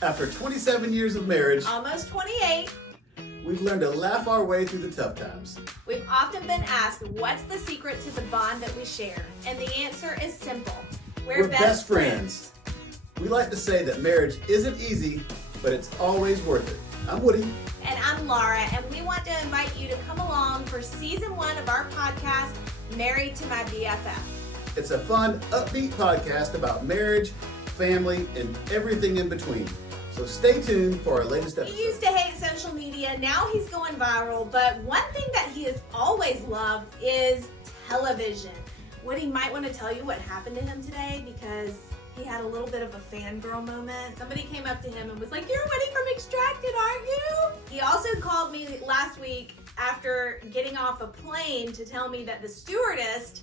After 27 years of marriage, almost 28, we've learned to laugh our way through the tough times. we've often been asked, what's the secret to the bond that we share? And the answer is simple. We're best friends. We like to say that marriage isn't easy, but it's always worth it. I'm Woody. And I'm Laura, and we want to invite you to come along for season 1 of our podcast, Married to My BFF. It's a fun, upbeat podcast about marriage, family, and everything in between. So stay tuned for our latest episode. He used to hate social media, now he's going viral, but one thing that he has always loved is television. Woody might want to tell you what happened to him today because he had a little bit of a fangirl moment. Somebody came up to him and was like, "You're Woody from Extracted, aren't you?" He also called me last week after getting off a plane to tell me that the stewardess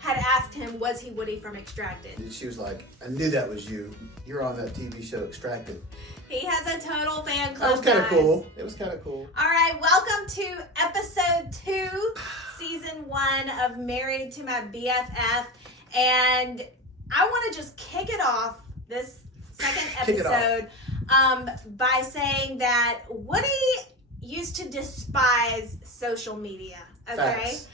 had asked him, was he Woody from Extracted? And she was like, I knew that was you. You're on that TV show Extracted. He has a total fan club. That was kind of guys. cool. It was kind of cool. All right, welcome to episode 2, season 1 of Married to My BFF. And I want to just kick it off, this second episode, by saying that Woody used to despise social media, okay? Facts.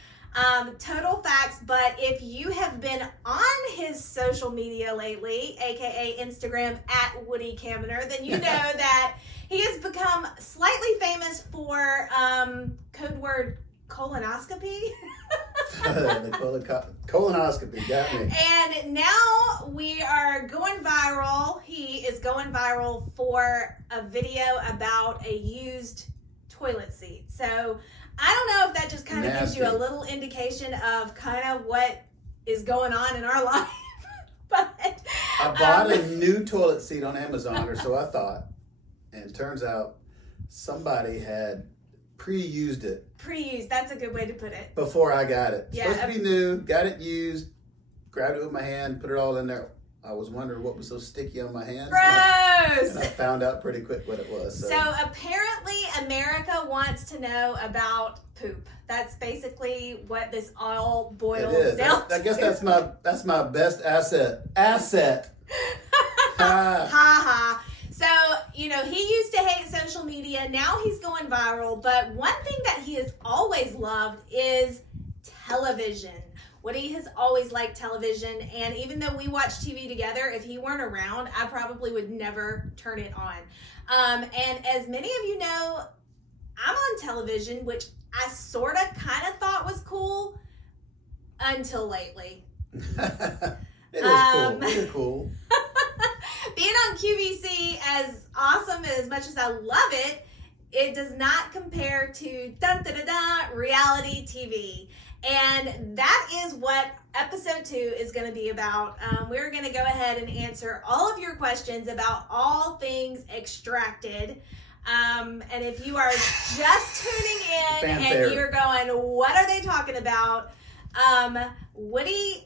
Total facts, but if you have been on his social media lately, aka Instagram at Woody Kaminer, then you know that he has become slightly famous for code word colonoscopy. The colonoscopy got me. And now we are going viral. He is going viral for a video about a used toilet seat. So I don't know if that just kind of gives you a little indication of kind of what is going on in our life. But I bought a new toilet seat on Amazon, or so I thought. And it turns out somebody had pre-used it. Pre-used, that's a good way to put it. Before I got it. Yeah. Supposed to be new, got it used, grabbed it with my hand, put it all in there. I was wondering what was so sticky on my hands. Gross! And I found out pretty quick what it was. So apparently America wants to know about poop. That's basically what this all boils down to. I guess that's my best asset. Ha ha. So, you know, he used to hate social media. Now he's going viral. But one thing that he has always loved is television. Woody has always liked television. And even though we watch TV together, if he weren't around, I probably would never turn it on. And as many of you know, I'm on television, which I sort of kind of thought was cool until lately. It is cool. You're cool. Being on QVC, as awesome as much as I love it, it does not compare to reality TV. And that is what episode 2 is going to be about. We're going to go ahead and answer all of your questions about all things Extracted. And if you are just tuning in Fanfare. and you're going, what are they talking about? Woody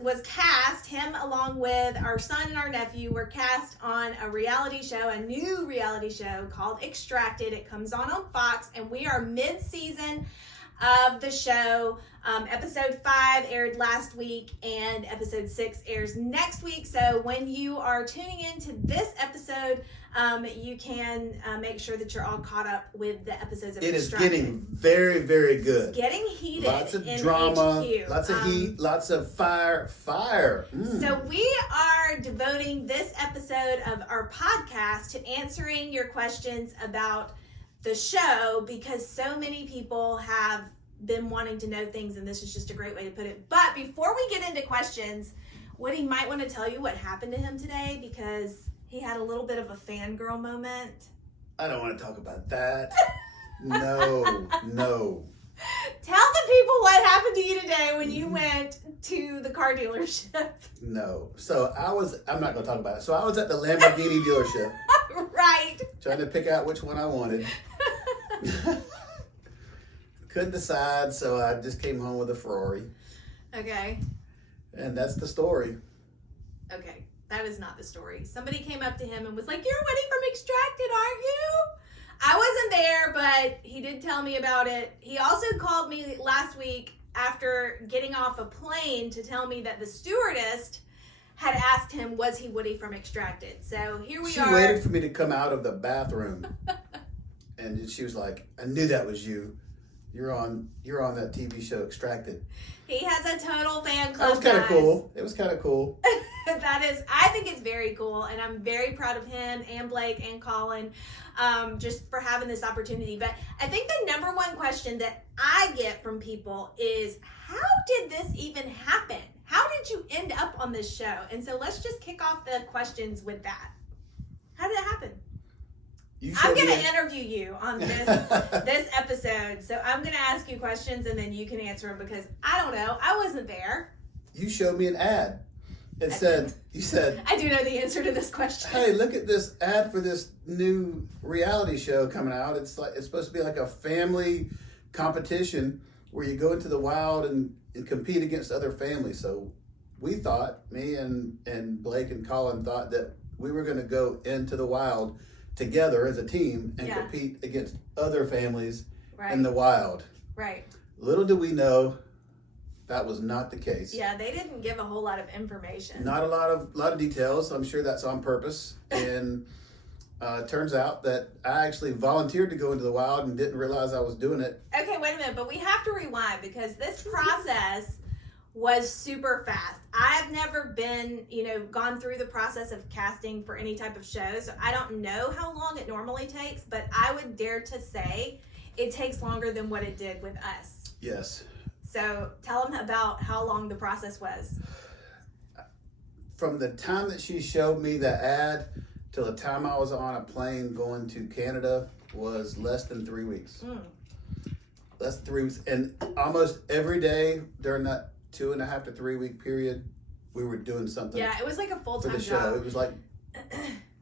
was cast, him along with our son and our nephew were cast on a reality show, a new reality show called Extracted. It comes on Fox, and we are mid-season of the show. Episode 5 aired last week, and episode 6 airs next week. So when you are tuning into this episode, you can make sure that you're all caught up with the episodes of Extracted. It is getting very, very good. It's getting heated. Lots of in drama, HQ. lots of heat, lots of fire. So we are devoting this episode of our podcast to answering your questions about the show because so many people have been wanting to know things, and this is just a great way to put it. But before we get into questions, Woody might want to tell you what happened to him today because he had a little bit of a fangirl moment. I don't want to talk about that. No. Tell the people what happened to you today when you went to the car dealership. No. So I'm not going to talk about it. So I was at the Lamborghini dealership. Right. Trying to pick out which one I wanted. Couldn't decide, so I just came home with a Ferrari. Okay. And that's the story. Okay. That is not the story. Somebody came up to him and was like, "You're Woody from Extracted, aren't you?" I wasn't there, but he did tell me about it. He also called me last week after getting off a plane to tell me that the stewardess had asked him, was he Woody from Extracted? So here we She are. waited for me to come out of the bathroom, and she was like, "I knew that was you. You're on that TV show Extracted." He has a total fan club. That was kind of guys. cool. It was kind of cool. I think it's very cool, and I'm very proud of him and Blake and Colin, just for having this opportunity. But I think the number one question that I get from people is, how did this even happen? How did you end up on this show? And so let's just kick off the questions with that. How did it happen? I'm going to interview you on this episode. So I'm going to ask you questions and then you can answer them, because I don't know. I wasn't there. You showed me an ad. You said, I do know the answer to this question. "Hey, look at this ad for this new reality show coming out. It's supposed to be like a family competition where you go into the wild and compete against other families." So we thought, me and Blake and Colin thought that we were going to go into the wild together as a team and compete against other families in the wild. Right. Little do we know, that was not the case. Yeah, they didn't give a whole lot of information. Not a lot of details. I'm sure that's on purpose. And it turns out that I actually volunteered to go into the wild and didn't realize I was doing it. Okay, wait a minute, but we have to rewind, because this process was super fast. I've never been, gone through the process of casting for any type of show, so I don't know how long it normally takes, but I would dare to say it takes longer than what it did with us. Yes. So tell them about how long the process was. From the time that she showed me the ad till the time I was on a plane going to Canada was less than 3 weeks. Less than 3 weeks. And almost every day during that 2.5 to 3 week period, we were doing something. Yeah, it was like a full-time for the show. job. It was like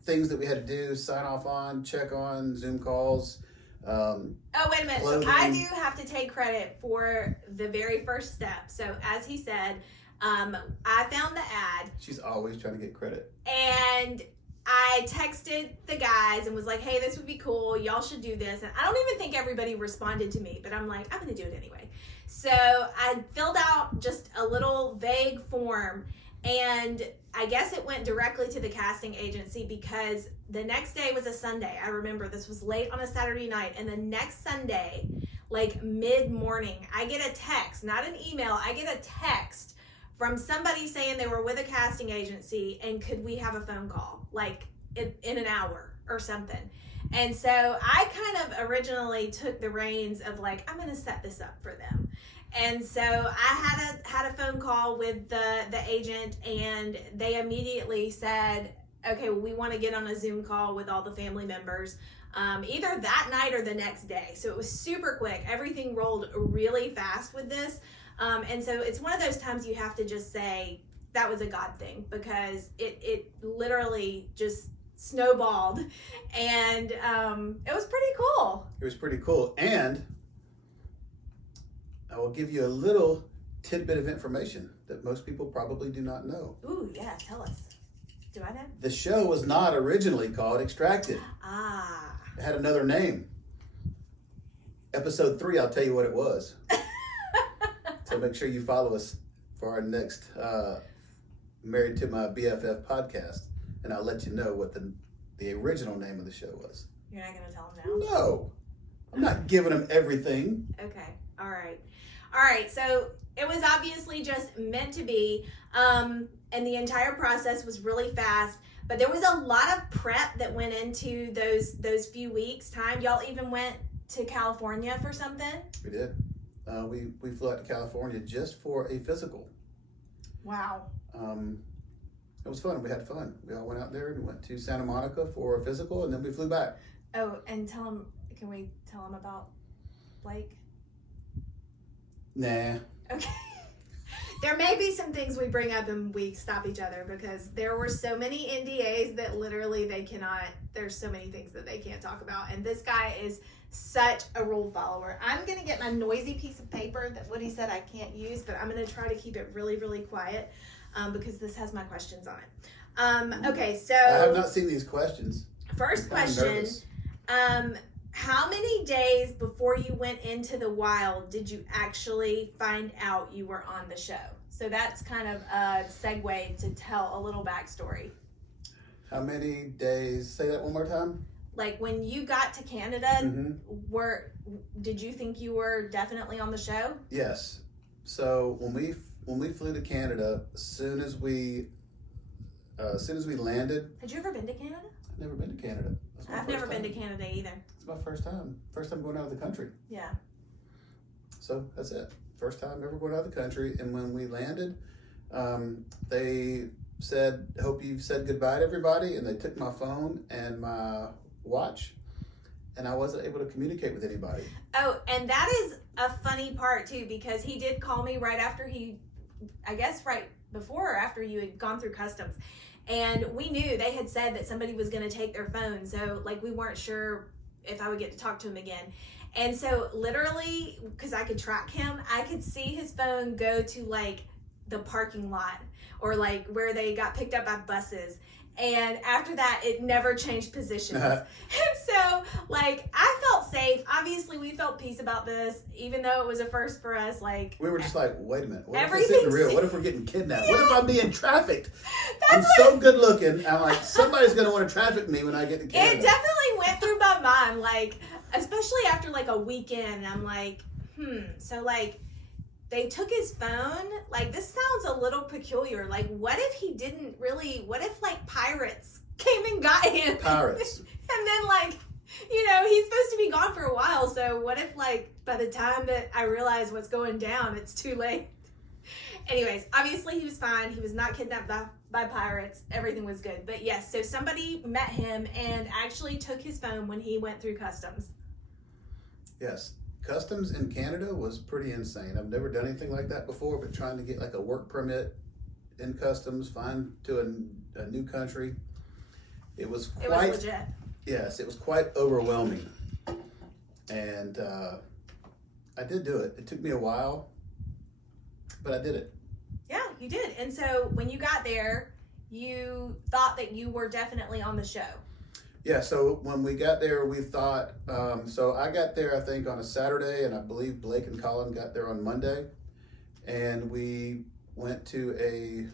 things that we had to do, sign off on, check on, Zoom calls. Oh, wait a minute. Clothing. So I do have to take credit for the very first step. So as he said, I found the ad. She's always trying to get credit. And I texted the guys and was like, hey, this would be cool. Y'all should do this. And I don't even think everybody responded to me, but I'm like, I'm going to do it anyway. So I filled out just a little vague form, and I guess it went directly to the casting agency, because the next day was a Sunday. I remember this was late on a Saturday night, and the next Sunday, like mid-morning, I get a text, not an email, I get a text from somebody saying they were with a casting agency and could we have a phone call, like in an hour or something. And so I kind of originally took the reins of like, I'm going to set this up for them. And so I had a phone call with the agent, and they immediately said, okay, well, we want to get on a Zoom call with all the family members, either that night or the next day. So it was super quick. Everything rolled really fast with this. And so it's one of those times you have to just say that was a God thing, because it literally just snowballed, and it was pretty cool. It was pretty cool. And I will give you a little tidbit of information that most people probably do not know. Ooh, yeah, tell us. Do I know? The show was not originally called Extracted. Ah. It had another name. Episode 3, I'll tell you what it was. So make sure you follow us for our next Married to My BFF podcast, and I'll let you know what the original name of the show was. You're not going to tell them now? No. I'm not giving them everything. Okay. All right. So it was obviously just meant to be. And the entire process was really fast. But there was a lot of prep that went into those few weeks' time. Y'all even went to California for something? We did. We flew out to California just for a physical. Wow. It was fun. We had fun. We all went out there and went to Santa Monica for a physical, and then we flew back. Oh, and can we tell them about Blake? Nah. Okay. There may be some things we bring up and we stop each other, because there were so many NDAs that literally there's so many things that they can't talk about. And this guy is such a rule follower. I'm going to get my noisy piece of paper that Woody said I can't use, but I'm going to try to keep it really, really quiet, because this has my questions on it. Okay, so. I have not seen these questions. First question. How many days before you went into the wild did you actually find out you were on the show? So So that's kind of a segue to tell a little backstory. How many days? Say that one more time. Like when you got to Canada, did you think you were definitely on the show? Yes. So when we flew to Canada, as soon as we landed. Had you ever been to Canada? I've never been to Canada. I've never been to Canada either. It's my first time. First time going out of the country. Yeah. So that's it. First time ever going out of the country. And when we landed, they said, "Hope you've said goodbye to everybody." And they took my phone and my watch, and I wasn't able to communicate with anybody. Oh, and that is a funny part too, because he did call me right after I guess right before or after you had gone through customs. And we knew they had said that somebody was going to take their phone. So like we weren't sure if I would get to talk to him again. And so literally, because I could track him, I could see his phone go to like the parking lot or like where they got picked up by buses. And after that, it never changed positions. And so, like, I felt safe. Obviously, we felt peace about this, even though it was a first for us. Like, we were just like, wait a minute. What if this isn't real? What if we're getting kidnapped? Yeah. What if I'm being trafficked? I'm so good looking. I'm like, somebody's going to want to traffic me when I get to Canada. It definitely went through my mind, like, especially after, like, a weekend. I'm like, so, like, they took his phone. Like, this sounds a little peculiar. Like, what if he didn't really, what if, like, pirates came and got him? Pirates. And then, like, you know, he's supposed to be gone for a while. So what if, like, by the time that I realize what's going down, it's too late? Anyways, obviously he was fine. He was not kidnapped by pirates. Everything was good. But yes, so somebody met him and actually took his phone when he went through customs. Yes. Customs in Canada was pretty insane. I've never done anything like that before, but trying to get like a work permit in customs, find to a new country, it was legit. Yes, it was quite overwhelming. And I did do it. It took me a while, but I did it. Yeah, you did. And so when you got there, you thought that you were definitely on the show. Yeah, so when we got there, we thought, so I got there, I think, on a Saturday, and I believe Blake and Colin got there on Monday. And we went to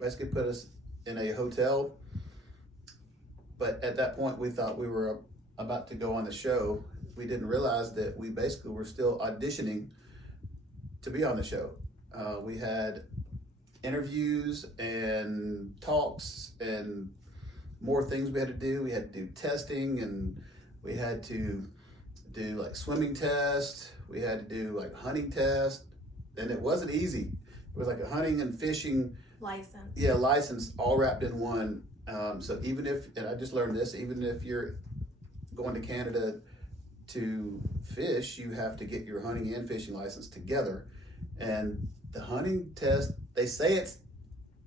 basically put us in a hotel. But at that point, we thought we were about to go on the show. We didn't realize that we basically were still auditioning to be on the show. We had interviews and talks and more things we had to do. We had to do testing, and we had to do like swimming tests. We had to do like hunting tests, and it wasn't easy. It was like a hunting and fishing license. Yeah, license all wrapped in one. So even if, and I just learned this, even if you're going to Canada to fish, you have to get your hunting and fishing license together. And the hunting test, they say it's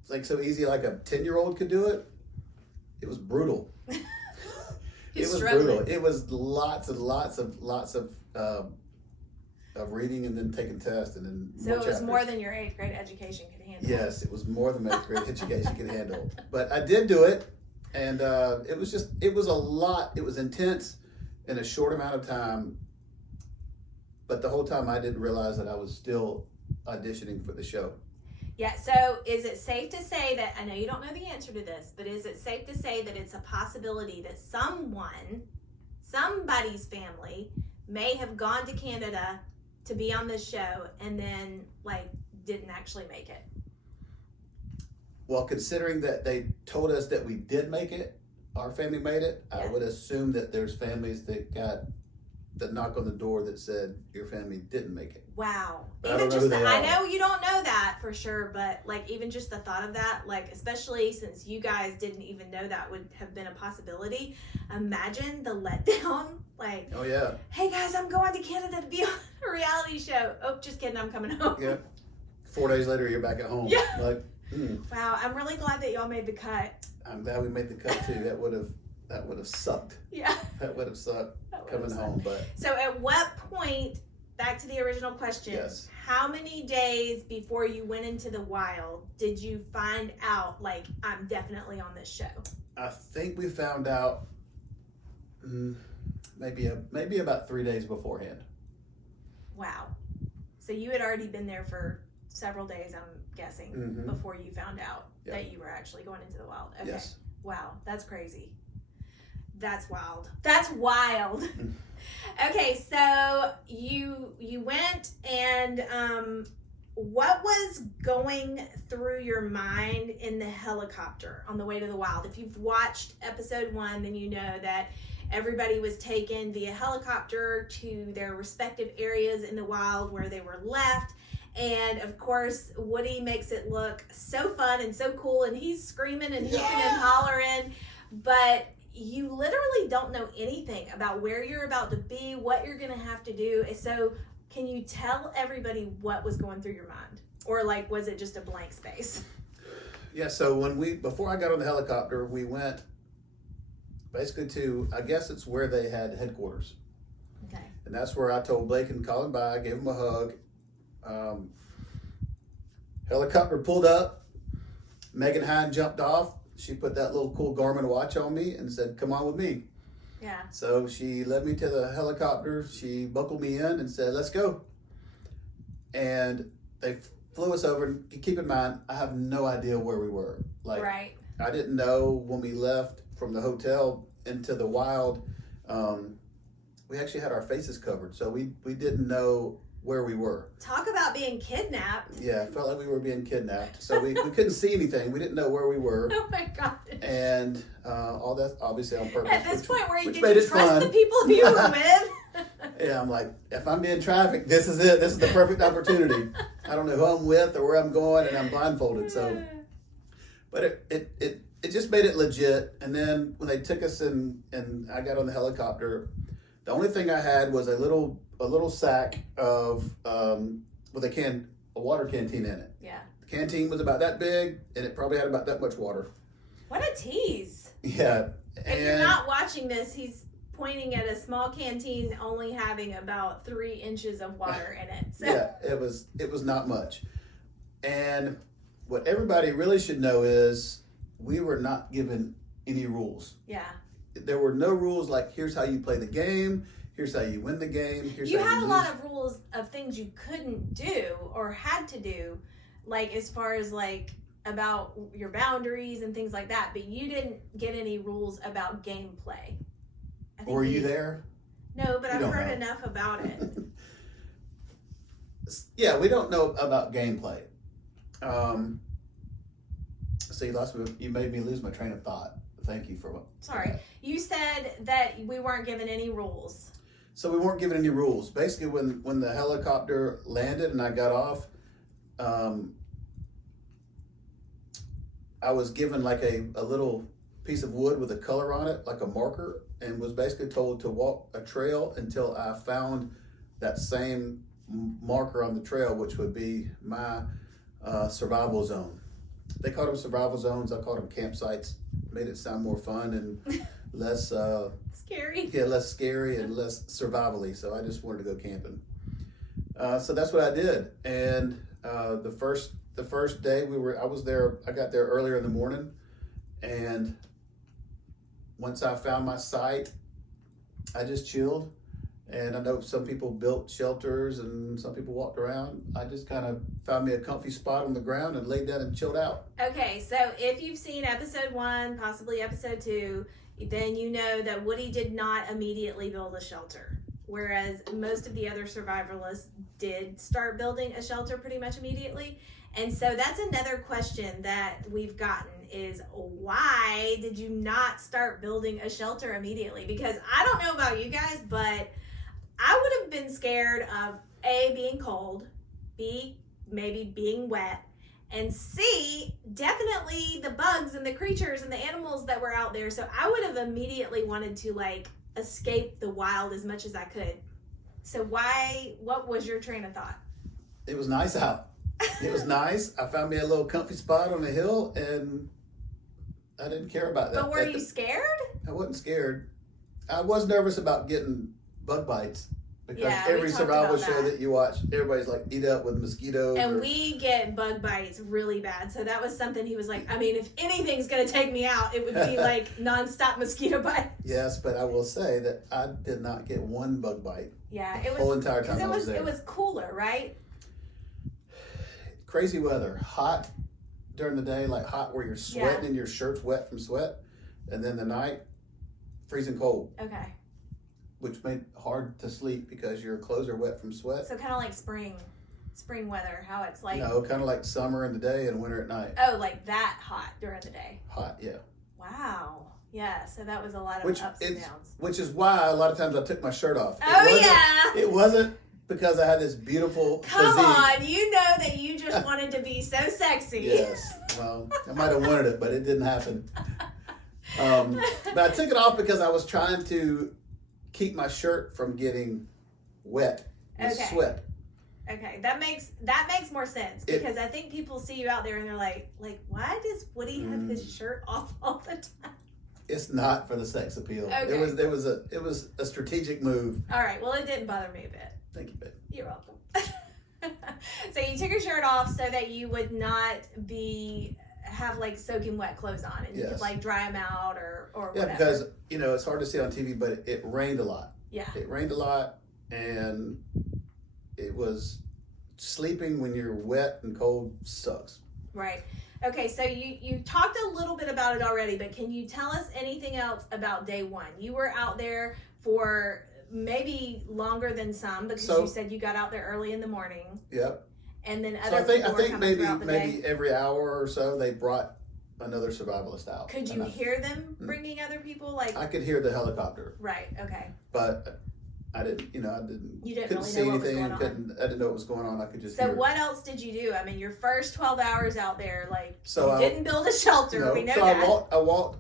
like so easy, like a 10-year-old could do it. It was brutal. It was brutal. It was lots and lots of reading and then taking tests and then so it was more than your 8th grade education could handle. Yes, it was more than my 8th grade education could handle. But I did do it, and it was a lot. It was intense in a short amount of time. But the whole time I didn't realize that I was still auditioning for the show. Yeah, so is it safe to say that, I know you don't know the answer to this, but is it safe to say that it's a possibility that somebody's family may have gone to Canada to be on this show and then like didn't actually make it? Well, considering that they told us that we did make it, our family made it, yeah. I would assume that there's families that got the knock on the door that said your family didn't make it. Wow. But even just I know you don't know that for sure, but like even just the thought of that, like especially since you guys didn't even know that would have been a possibility. Imagine the letdown. Like, oh yeah. Hey guys, I'm going to Canada to be on a reality show. Oh, just kidding, I'm coming home. Yeah. 4 days later you're back at home. Yeah. Like, Wow, I'm really glad that y'all made the cut. I'm glad we made the cut too. That would have sucked. Yeah. That would have sucked coming home, but. So at what point, back to the original question, yes. How many days before you went into the wild did you find out, like, I'm definitely on this show? I think we found out maybe about 3 days beforehand. Wow. So you had already been there for several days, I'm guessing, Mm-hmm. before you found out Yep. that you were actually going into the wild. Okay. Yes. Wow, that's crazy. That's wild. That's wild. Okay, so you went, and what was going through your mind in the helicopter on the way to the wild? If you've watched episode 1, then you know that everybody was taken via helicopter to their respective areas in the wild where they were left. And of course, Woody makes it look so fun and so cool, and he's screaming and hooping and hollering, but you literally don't know anything about where you're about to be, what you're gonna have to do. So can you tell everybody what was going through your mind? Or like, was it just a blank space? Yeah, so before I got on the helicopter, we went basically to, I guess it's where they had headquarters. Okay. And that's where I told Blake and Colin bye, gave them a hug. Helicopter pulled up. Megan Hine jumped off. She put that little cool Garmin watch on me and said, "Come on with me." Yeah. So she led me to the helicopter. She buckled me in and said, "Let's go." And they flew us over. And keep in mind, I have no idea where we were. Like, Right. I didn't know when we left from the hotel into the wild. We actually had our faces covered, so we didn't know where we were. Talk about being kidnapped. Yeah, it felt like we were being kidnapped. So we couldn't see anything. We didn't know where we were. Oh my God. And all that obviously on purpose. At this point, where you which did made you it trust fun. the people you were with? Yeah, I'm like, if I'm being trafficked, this is it. This is the perfect opportunity. I don't know who I'm with or where I'm going, and I'm blindfolded. So, but it just made it legit. And then when they took us in, and I got on the helicopter, the only thing I had was a little sack of with a water canteen in it. Yeah. The canteen was about that big, and it probably had about that much water. What a tease. Yeah. If you're not watching this, he's pointing at a small canteen only having about 3 inches of water in it. So. Yeah, it was not much. And what everybody really should know is we were not given any rules. Yeah. There were no rules like, here's how you play the game, here's how you win the game, here's You how had you a lose. lot of rules of things you couldn't do or had to do, like as far as like about your boundaries and things like that, but you didn't get any rules about gameplay. I think Were you there? No, but You I've don't heard know. enough about it. Yeah, we don't know about gameplay. So you made me lose my train of thought. Thank you for Sorry. that. You said that we weren't given any rules. So we weren't given any rules. Basically, when the helicopter landed and I got off, I was given like a little piece of wood with a color on it, like a marker, and was basically told to walk a trail until I found that same marker on the trail, which would be my survival zone. They called them survival zones. I called them campsites. Made it sound more fun and less Scary. less scary and less survivally. So I just wanted to go camping. So that's what I did. And the first day I was there. I got there earlier in the morning, and once I found my site, I just chilled. And I know some people built shelters and some people walked around. I just kind of found me a comfy spot on the ground and laid down and chilled out. Okay, so if you've seen episode 1, possibly episode 2, then you know that Woody did not immediately build a shelter, whereas most of the other survivalists did start building a shelter pretty much immediately. And so that's another question that we've gotten is, why did you not start building a shelter immediately? Because I don't know about you guys, but I would have been scared of A, being cold, B, maybe being wet, and C, definitely the bugs and the creatures and the animals that were out there. So I would have immediately wanted to like escape the wild as much as I could. So what was your train of thought? It was nice out. It was nice. I found me a little comfy spot on the hill, and I didn't care about that. But were you scared? I wasn't scared. I was nervous about getting bug bites because Yeah, we every talked survival about show that. that you watch, everybody's like eat up with mosquitoes. And we get bug bites really bad. So that was something he was like, I mean, if anything's going to take me out, it would be like nonstop mosquito bites. Yes, but I will say that I did not get one bug bite Yeah, the it whole was, entire time I was there. it was cooler, right? crazy weather, hot during the day, like hot where you're sweating and your shirt's wet from sweat, and then the night, freezing cold. Okay. Which made it hard to sleep because your clothes are wet from sweat. So kind of like spring weather, how it's like. No, kind of like summer in the day and winter at night. Oh, like that hot during the day. Hot, yeah. Wow. Yeah, so that was a lot of ups and downs. Which is why a lot of times I took my shirt off. It wasn't because I had this beautiful Come physique. on, you know that you just wanted to be so sexy. Yes, well, I might have wanted it, but it didn't happen. But I took it off because I was trying to keep my shirt from getting wet with sweat. Okay, that makes more sense because I think people see you out there and they're like, why does Woody have his shirt off all the time? It's not for the sex appeal. Okay. It was a strategic move. All right, well, it didn't bother me a bit. Thank you, babe. You're welcome. So you took your shirt off so that you would not have like soaking wet clothes on, and you could like dry them out or whatever. Yeah, because it's hard to see on TV, but it rained a lot. Yeah. It rained a lot, and it was sleeping when you're wet and cold sucks. Right. Okay, so you talked a little bit about it already, but can you tell us anything else about day one? You were out there for maybe longer than some because you said you got out there early in the morning. Yep. And then I think maybe every hour or so they brought another survivalist out. Could you hear them bringing other people? Like I could hear the helicopter. Right. Okay. But I didn't. You couldn't really see know what was anything. going I didn't know what was going on. I could just. So hear what else did you do? I mean, your first 12 hours out there, you didn't build a shelter. We know so that. I walked.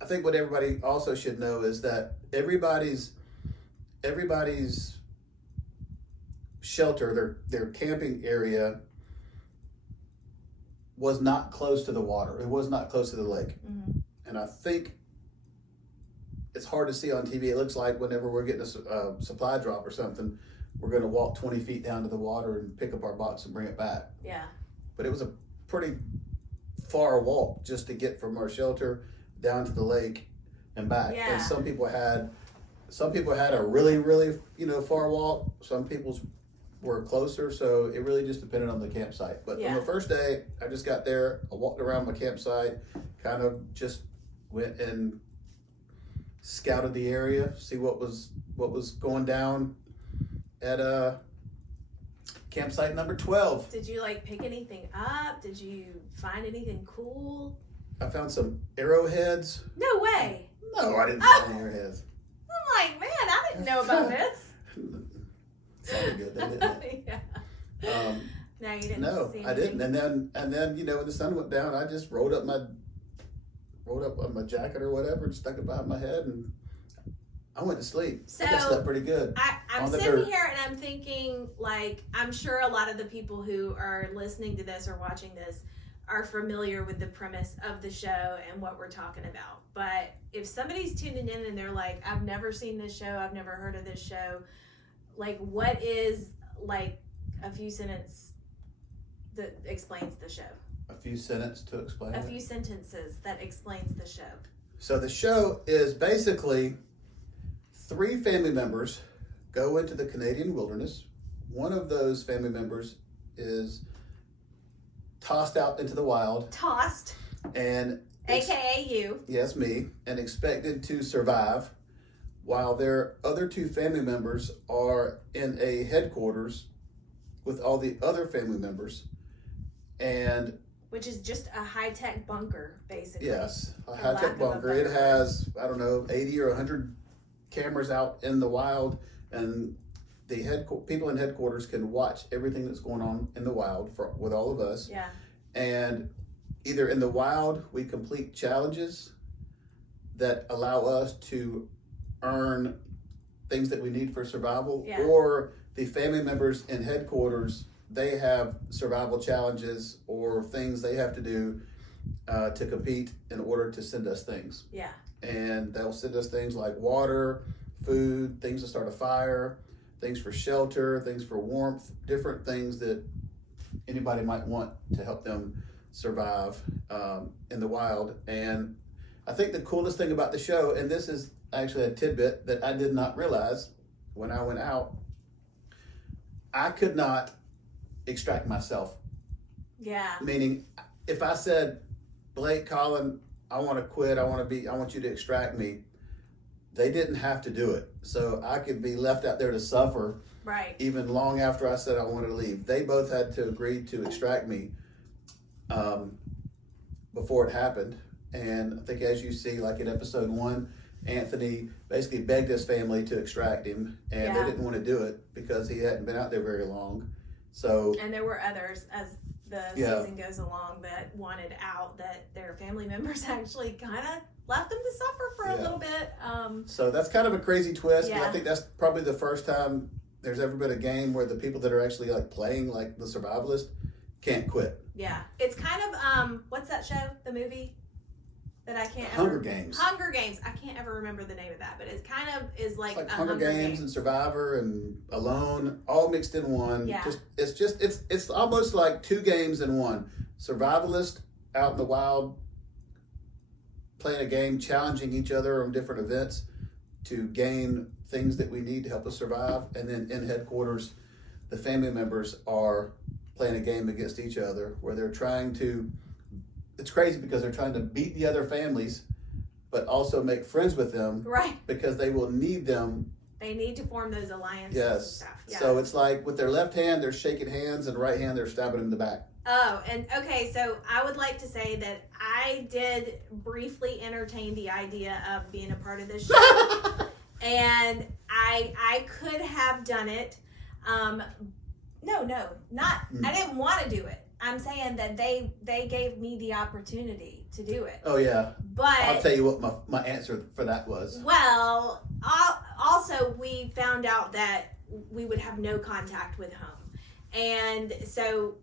I think what everybody also should know is that everybody's shelter, their camping area, was not close to the water. It was not close to the lake, and I think. It's hard to see on TV. It looks like whenever we're getting a supply drop or something, we're going to walk 20 feet down to the water and pick up our box and bring it back. Yeah. But it was a pretty far walk just to get from our shelter down to the lake and back. Yeah. And some people had a really, really, far walk. Some people's were closer. So it really just depended on the campsite. But on the first day, I just got there. I walked around my campsite, kind of just went and scouted the area, see what was going down at campsite number 12. Did you pick anything up? Did you find anything cool? I found some arrowheads. No way. No, I didn't find any arrowheads. I'm like, man, I didn't know about this. Sounded good, didn't it? Yeah. No, you didn't. No, see I didn't. And then when the sun went down, I just rolled up my jacket or whatever and stuck it behind my head, and I went to sleep. So I slept pretty good. I'm sitting here and I'm thinking, I'm sure a lot of the people who are listening to this or watching this are familiar with the premise of the show and what we're talking about. But if somebody's tuning in and they're like, I've never seen this show, I've never heard of this show, what is a few sentences that explains the show? A few sentences to explain. A few sentences that explains the show. So the show is basically 3 family members go into the Canadian wilderness. One of those family members is tossed out into the wild. Tossed. And AKA you. Yes, me. And expected to survive, while their other 2 family members are in a headquarters with all the other family members. And which is just a high-tech bunker, basically. Yes, a high-tech bunker. It has, 80 or 100 cameras out in the wild, and the people in headquarters can watch everything that's going on in the wild with all of us. Yeah. And either in the wild, we complete challenges that allow us to earn things that we need for survival, or the family members in headquarters, they have survival challenges or things they have to do to compete in order to send us things. Yeah. And they'll send us things like water, food, things to start a fire, things for shelter, things for warmth, different things that anybody might want to help them survive in the wild. And I think the coolest thing about the show, and this is actually a tidbit that I did not realize when I went out, I could not extract myself Yeah. Meaning, if I said, Blake, Colin, I want to quit. I want you to extract me. They didn't have to do it. So I could be left out there to suffer. Right. Even long after I said I wanted to leave. They both had to agree to extract me before it happened. And I think as you see, like in episode 1, Anthony basically begged his family to extract him, and they didn't want to do it because he hadn't been out there very long. So, and there were others as the season goes along that wanted out, that their family members actually kind of left them to suffer for a little bit. So that's kind of a crazy twist. But I think that's probably the first time there's ever been a game where the people that are actually like playing, like the survivalist, can't quit. Yeah, it's kind of what's that show? The movie that I can't. Hunger Games. Hunger Games. I can't ever remember the name of that, but it kind of is like, it's like Hunger Games and Survivor and Alone, all mixed in one. Yeah. It's almost like 2 games in one. Survivalist out in the wild, playing a game, challenging each other on different events to gain things that we need to help us survive. And then in headquarters, the family members are playing a game against each other where they're trying to, it's crazy because they're trying to beat the other families, but also make friends with them. Right. Because they will need them. They need to form those alliances and stuff. Yeah. So it's like with their left hand, they're shaking hands, and right hand, they're stabbing them in the back. Oh, and okay, so I would like to say that I did briefly entertain the idea of being a part of this show. And I could have done it. I didn't want to do it. I'm saying that they gave me the opportunity to do it. Oh yeah. But I'll tell you what my answer for that was. Well, also we found out that we would have no contact with home. And so,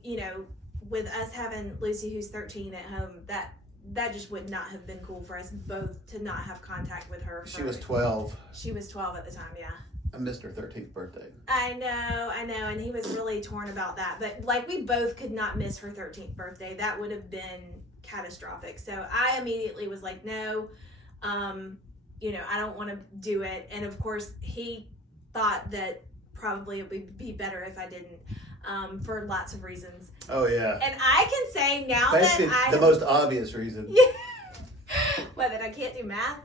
with us having Lucy, who's 13 at home, that just would not have been cool for us both to not have contact with her. She was 12. She was 12 at the time, yeah. I missed her 13th birthday. I know, and he was really torn about that. But like, we both could not miss her 13th birthday. That would have been catastrophic. So I immediately was like, no, I don't want to do it. And of course, he thought that probably it would be better if I didn't, for lots of reasons. Oh yeah. And I can say now basically, that the most obvious reason. What, that I can't do math?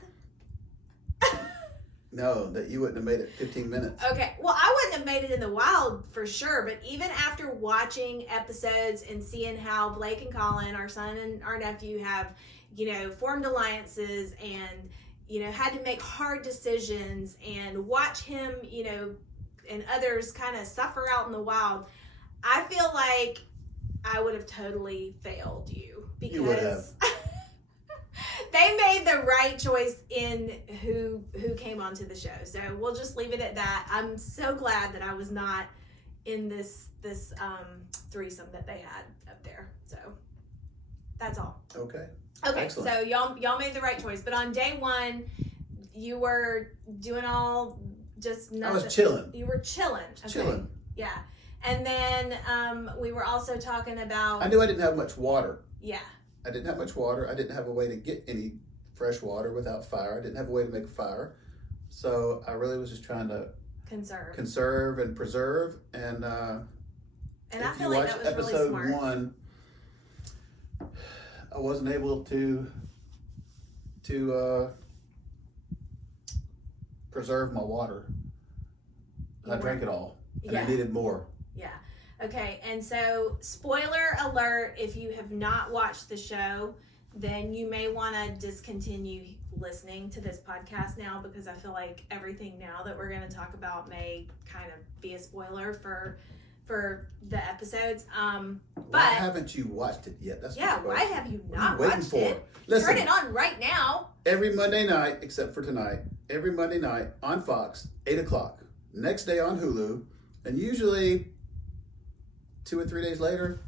No, that you wouldn't have made it 15 minutes. Okay, well, I wouldn't have made it in the wild for sure, but even after watching episodes and seeing how Blake and Colin, our son and our nephew, have, formed alliances and, had to make hard decisions, and watch him, and others kind of suffer out in the wild, I feel like I would have totally failed you, because you would have. They made the right choice in who came onto the show. So we'll just leave it at that. I'm so glad that I was not in this threesome that they had up there. So that's all. Okay. Excellent. So y'all made the right choice. But on day 1, you were doing all just nothing. I was chilling. You were chilling. Okay. Chilling. Yeah. And then we were also talking about. I knew I didn't have much water. Yeah. I didn't have much water. I didn't have a way to get any fresh water without fire. I didn't have a way to make a fire. So I really was just trying to conserve and preserve. And I feel like that was really smart. Episode 1, I wasn't able to preserve my water. I drank it all, and I needed more. Yeah. Okay, and so spoiler alert, if you have not watched the show, then you may want to discontinue listening to this podcast now, because I feel like everything now that we're going to talk about may kind of be a spoiler for the episodes. Why haven't you watched it yet? That's why have you not watched watched it? Listen, turn it on right now. Every Monday night, except for tonight, every Monday night on Fox, 8 o'clock. Next day on Hulu, and usually 2 or 3 days later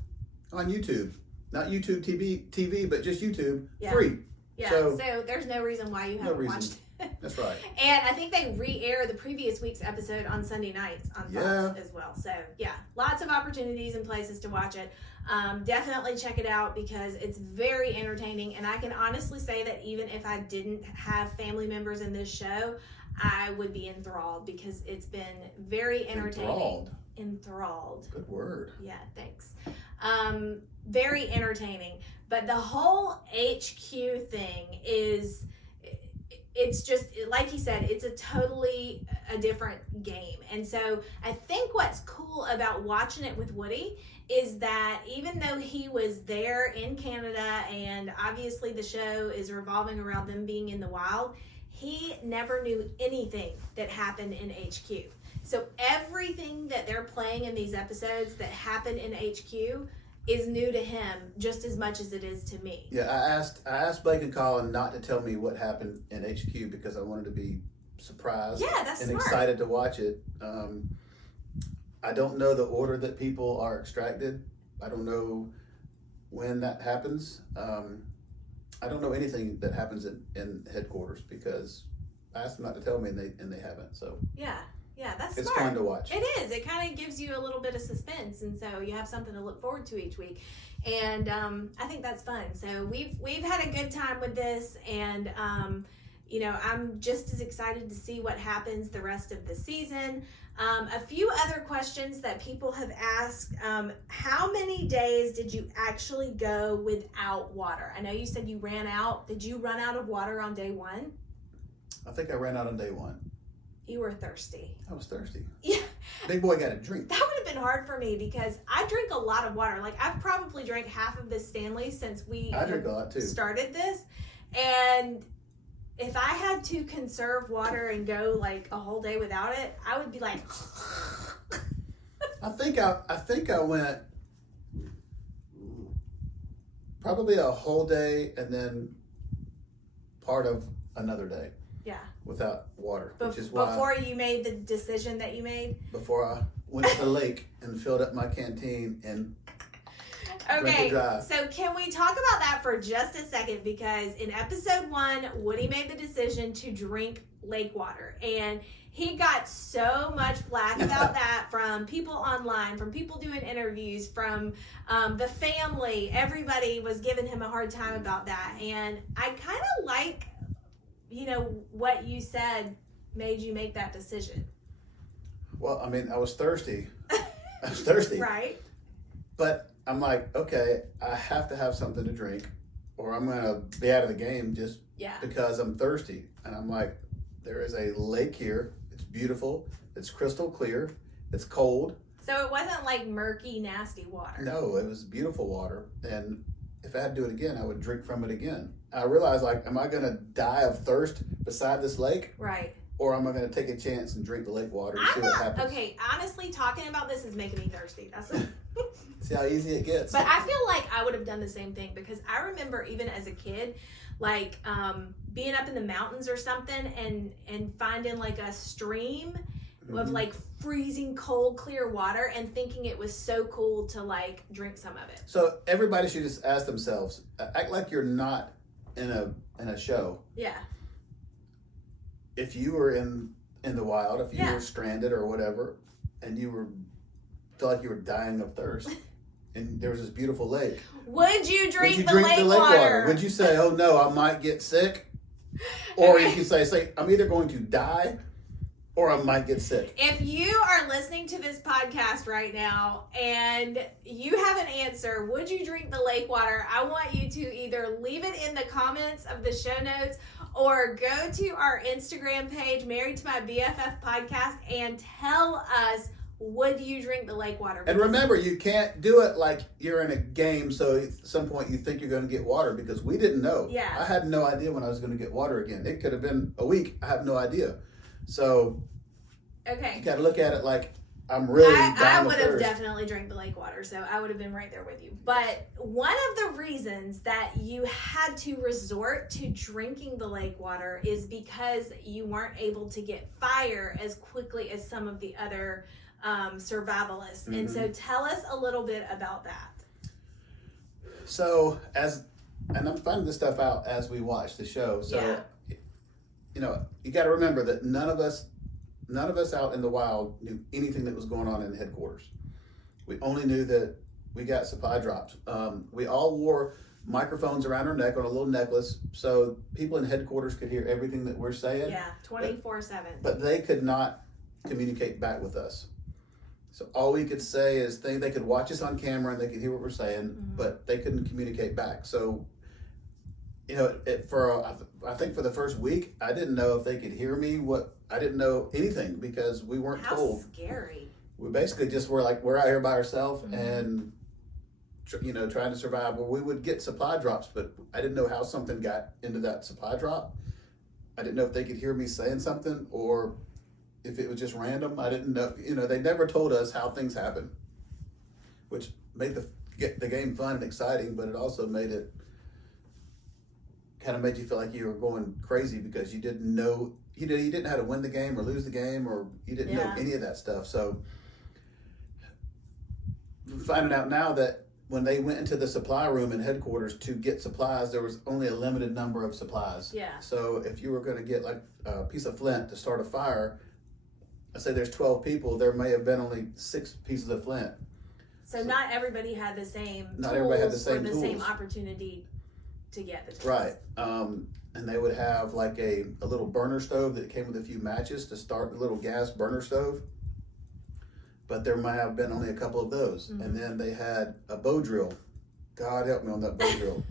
on YouTube. Not YouTube TV, but just YouTube, free. Yeah, so there's no reason why you haven't watched it. That's right. And I think they re-air the previous week's episode on Sunday nights on Fox as well. So yeah, lots of opportunities and places to watch it. Definitely check it out, because it's very entertaining. And I can honestly say that even if I didn't have family members in this show, I would be enthralled, because it's been very entertaining. Enthralled. Good word. Yeah, thanks. Very entertaining. But the whole HQ thing is, it's just, like he said, it's a totally a different game. And so I think what's cool about watching it with Woody is that even though he was there in Canada, and obviously the show is revolving around them being in the wild, he never knew anything that happened in HQ. So everything that they're playing in these episodes that happen in HQ is new to him just as much as it is to me. Yeah, I asked Blake and Colin not to tell me what happened in HQ because I wanted to be surprised That's and smart. excited to watch it. I don't know the order that people are extracted. I don't know when that happens. I don't know anything that happens in headquarters because I asked them not to tell me and they haven't. So yeah, that's it's smart. fun to watch. It is. It kind of gives you a little bit of suspense, and so you have something to look forward to each week. And I think that's fun. So we've had a good time with this, and I'm just as excited to see what happens the rest of the season. A few other questions that people have asked: how many days did you actually go without water? I know you said you ran out. Did you run out of water on day one? I think I ran out on day one. You were thirsty. I was thirsty. Yeah. Big boy got a drink. That would have been hard for me because I drink a lot of water. Like, I've probably drank half of this Stanley since we I drink a lot too. started this. And if I had to conserve water and go like a whole day without it, I would be like I think I went probably a whole day and then part of another day. Yeah. Without water, which is why before you made the decision that you made. Before I went to the lake and filled up my canteen and drank it dry. So can we talk about that for just a second? Because in episode 1, Woody made the decision to drink lake water, and he got so much flack about that from people online, from people doing interviews, from the family. Everybody was giving him a hard time about that, and I kind of like, what you said made you make that decision. Well, I mean, I was thirsty. I was thirsty. Right. But I'm like, okay, I have to have something to drink or I'm going to be out of the game just because I'm thirsty. And I'm like, there is a lake here. It's beautiful. It's crystal clear. It's cold. So it wasn't like murky, nasty water. No, it was beautiful water. And if I had to do it again, I would drink from it again. I realized, like, am I going to die of thirst beside this lake? Right. Or am I going to take a chance and drink the lake water and see what happens? Okay, honestly, talking about this is making me thirsty. That's See how easy it gets. But I feel like I would have done the same thing because I remember even as a kid, like being up in the mountains or something and finding like a stream of like freezing cold clear water and thinking it was so cool to like drink some of it. So everybody should just ask themselves, act like you're not in a show. Yeah. If you were in the wild, if you were stranded or whatever, and you felt like you were dying of thirst, and there was this beautiful lake, would you drink the lake water? Would you say, "Oh no, I might get sick," or you could say, "I'm either going to die, or I might get sick"? If you are listening to this podcast right now and you have an answer, would you drink the lake water? I want you to either leave it in the comments of the show notes or go to our Instagram page, Married to My BFF Podcast, and tell us, would you drink the lake water? And remember, you can't do it like you're in a game, so at some point you think you're going to get water, because we didn't know. Yeah. I had no idea when I was going to get water again. It could have been a week. I have no idea. So you got to look at it like I'm really I would have thirst. definitely drank the lake water, so I would have been right there with you. But one of the reasons that you had to resort to drinking the lake water is because you weren't able to get fire as quickly as some of the other survivalists. And so tell us a little bit about that. So and I'm finding this stuff out as we watch the show. So, you got to remember that none of us out in the wild knew anything that was going on in headquarters. We only knew that we got supply drops. We all wore microphones around our neck on a little necklace, so people in headquarters could hear everything that we're saying. Yeah, 24/7. But they could not communicate back with us. So all we could say is they could watch us on camera and they could hear what we're saying, but they couldn't communicate back. So, you know, I think for the first week, I didn't know if they could hear me. I didn't know anything because we weren't told. How scary. We basically just were like, we're out here by ourselves and, you know, trying to survive. Well, we would get supply drops, but I didn't know how something got into that supply drop. I didn't know if they could hear me saying something or if it was just random. I didn't know. You know, they never told us how things happen, which made the game fun and exciting, but it also made it kind of made you feel like you were going crazy because you didn't know. You didn't know how to win the game or lose the game, or you didn't know any of that stuff. So finding out now that when they went into the supply room in headquarters to get supplies, there was only a limited number of supplies. Yeah. So if you were going to get like a piece of flint to start a fire, I say there's 12 people, there may have been only 6 pieces of flint. So not everybody had the same Not everybody had the tools same or the tools. same opportunity to get the tools. Right. And they would have like a little burner stove that came with a few matches to start the little gas burner stove. But there might have been only a couple of those. And then they had a bow drill. God help me on that bow drill.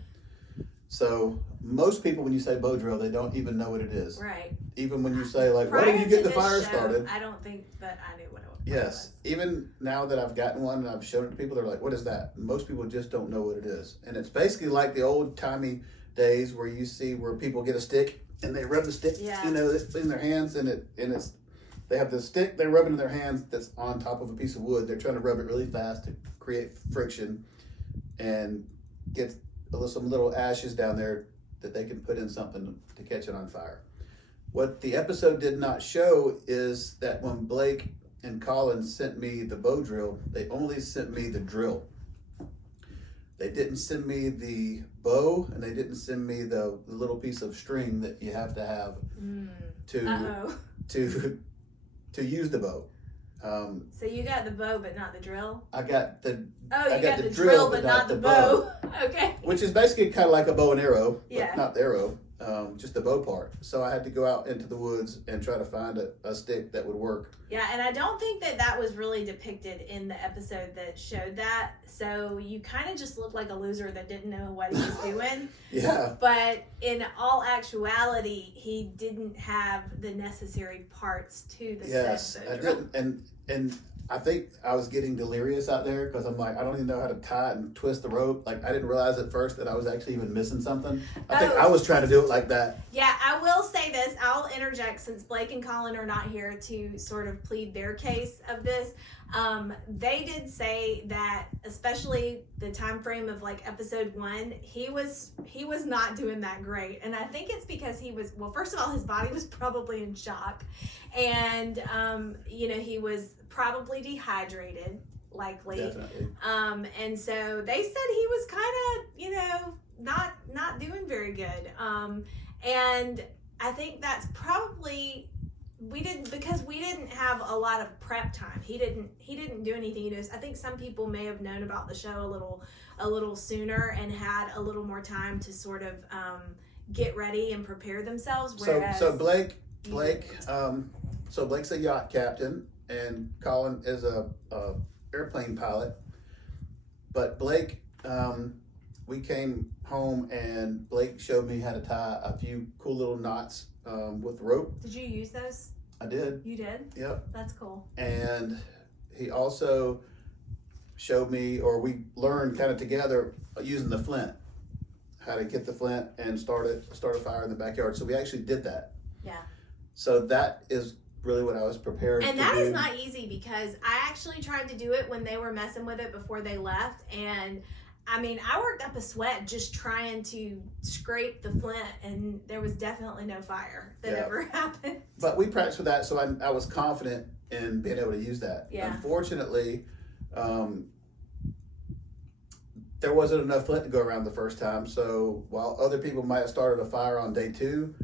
So most people, when you say bow drill, they don't even know what it is. Right. Even when you say like, Prior why do you get to the this fire show, started? I don't think that I knew what it was. Yes. Even now that I've gotten one and I've shown it to people, they're like, what is that? Most people just don't know what it is. And it's basically like the old timey days where you see where people get a stick and they rub the stick, you know, in their hands and it's they have the stick, they rub it in their hands that's on top of a piece of wood. They're trying to rub it really fast to create friction and get some little ashes down there that they can put in something to catch it on fire. What the episode did not show is that when Blake and Colin sent me the bow drill, they only sent me the drill. They didn't send me the bow, and they didn't send me the little piece of string that you have to have to use the bow. So you got the bow, but not the drill? I got the you got the drill, but not the bow. Okay. Which is basically kind of like a bow and arrow, but Yeah. not the arrow, just the bow part. So I had to go out into the woods and try to find a stick that would work. Yeah, and I don't think that was really depicted in the episode that showed that. So you kind of just looked like a loser that didn't know what he was doing. Yeah. But in all actuality, he didn't have the necessary parts to the Yes, said I bow drill. didn't, and I think I was getting delirious out there because I'm like, I don't even know how to tie and twist the rope. Like I didn't realize at first that I was actually even missing something. I think I was trying to do it like that. Yeah, I will say this. I'll interject since Blake and Colin are not here to sort of plead their case of this. They did say that, especially the time frame of like episode 1, he was not doing that great, and I think it's because he was, well, first of all, his body was probably in shock, and you know, he was probably dehydrated, likely. Definitely. And so they said he was kind of, you know, not doing very good. And I think that's probably because we didn't have a lot of prep time. He didn't do anything. You know, I think some people may have known about the show a little sooner and had a little more time to sort of get ready and prepare themselves. Whereas So Blake's a yacht captain and Colin is a airplane pilot. But Blake, we came home and Blake showed me how to tie a few cool little knots with rope. Did you use those? I did. You did? Yep. That's cool. And he also showed me, or we learned kind of together using the flint, how to get the flint and start a fire in the backyard. So we actually did that. Yeah. So that is really what I was prepared to do. And that is not easy because I actually tried to do it when they were messing with it before they left. And I mean, I worked up a sweat just trying to scrape the flint, and there was definitely no fire that ever happened. But we practiced with that, so I was confident in being able to use that. Yeah. Unfortunately, there wasn't enough flint to go around the first time. So while other people might have started a fire on day 2,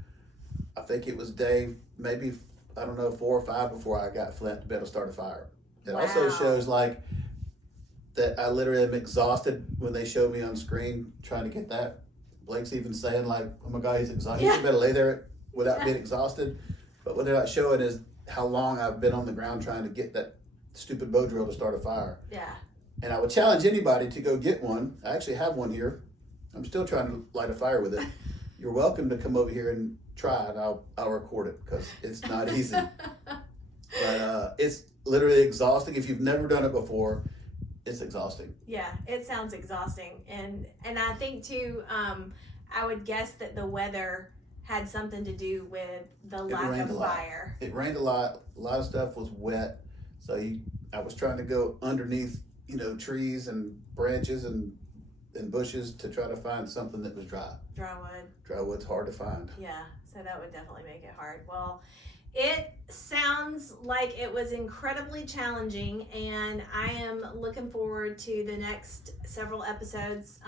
I think it was day maybe, I don't know, 4 or 5 before I got flint to be able to start a fire. It also shows like that I literally am exhausted when they show me on screen trying to get that. Blake's even saying like, oh my God, he's exhausted. Yeah. You better lay there without being exhausted. But what they're not showing is how long I've been on the ground trying to get that stupid bow drill to start a fire. Yeah. And I would challenge anybody to go get one. I actually have one here. I'm still trying to light a fire with it. You're welcome to come over here and try it. I'll record it because it's not easy. But it's literally exhausting. If you've never done it before, it's exhausting. Yeah, it sounds exhausting. And I think too, I would guess that the weather had something to do with the lack of fire. It rained a lot. A lot of stuff was wet. So I was trying to go underneath, trees and branches and bushes to try to find something that was dry. Dry wood. Dry wood's hard to find. Yeah, so that would definitely make it hard. Well, it sounds like it was incredibly challenging, and I am looking forward to the next several episodes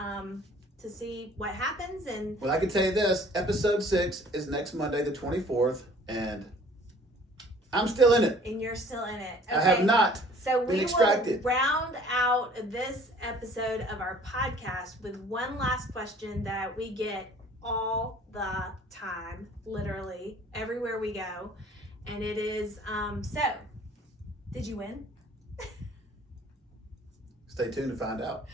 to see what happens. And well, I can tell you this, episode 6 is next Monday, the 24th, and I'm still in it. And you're still in it. Okay. I have not So we been extracted. will round out this episode of our podcast with one last question that we get all the time, literally everywhere we go. And it is, so, did you win? Stay tuned to find out.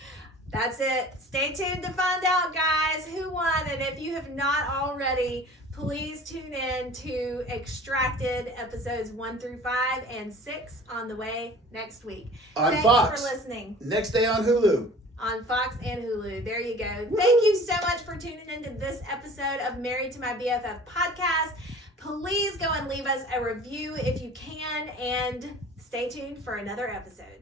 That's it. Stay tuned to find out, guys, who won. And if you have not already, please tune in to Extracted episodes 1 through 5 and 6 on the way next week. On Thanks Fox. for listening. Next day on Hulu. On Fox and Hulu. There you go. Thank you so much for tuning into this episode of Married to My BFF podcast. Please go and leave us a review if you can, and stay tuned for another episode.